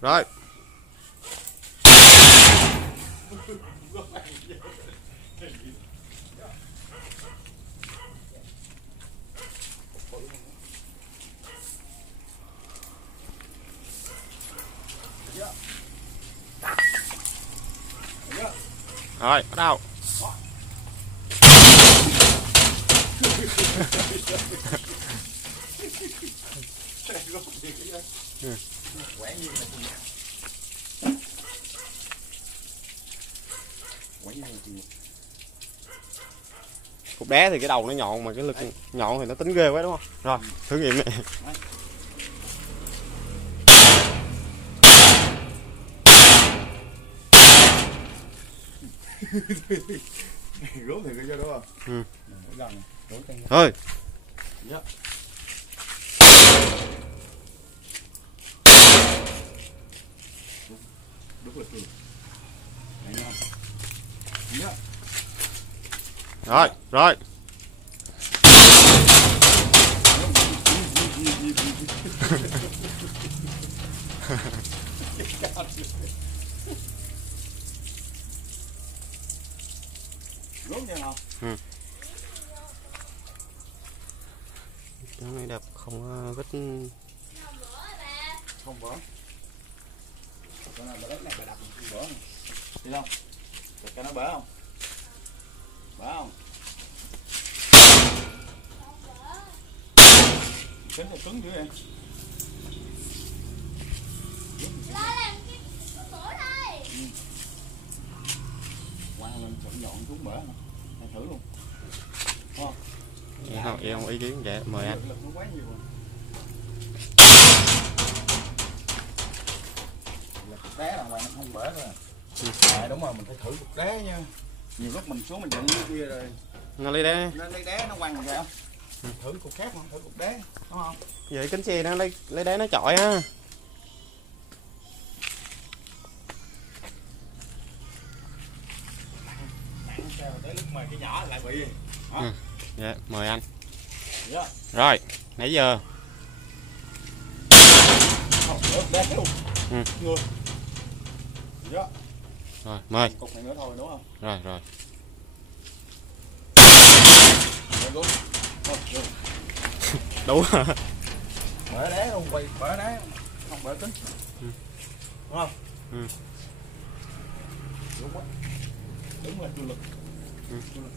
Rồi. Rồi, bắt đầu. Cục đá thì cái đầu nó nhọn mà cái lực nhọn thì nó tính ghê quá đúng không? Rồi, thử nghiệm này. Rốn thì cái đó Ừ. Thôi. Dạ. Đúng là cường. Rồi, rồi. Rốn nha không? Ừ. Cái này đập không vết. Không vỡ. Cái này này đập không vỡ. Thấy không? Cái nó bể không? Bể không? Kính này cứng dữ vậy. Qua lên chọn nhọn xuống bể hả? Anh thử luôn. Không? Em không ý kiến vậy, mời anh. Lực nó quá nhiều rồi. Là cục đá là ngoài nó không bể thôi. À, đúng rồi, mình phải thử cục đá nha. Nhiều lúc mình xuống mình dựng cái kia rồi. Nó lấy đá. Nó lấy đá nó quăng rồi không? Thử cục khác không? Thử cục đá, đúng không? Vậy kính xe nó lấy đá nó chọi ha. Sao tới lúc mà cái nhỏ lại bị. Ừ. Dạ, mời anh. Dạ. Rồi, nãy giờ. Đá luôn. Ừ. Người. Dạ. Rồi, mời. Cục này nữa thôi đúng không? Rồi, rồi. Đúng. Đủ. Bể đá luôn, quay bể đá. Không bể kính. Ừ. Đúng không? Ừ. Đúng quá. Đúng là chua lực. Ừ. Chua lực.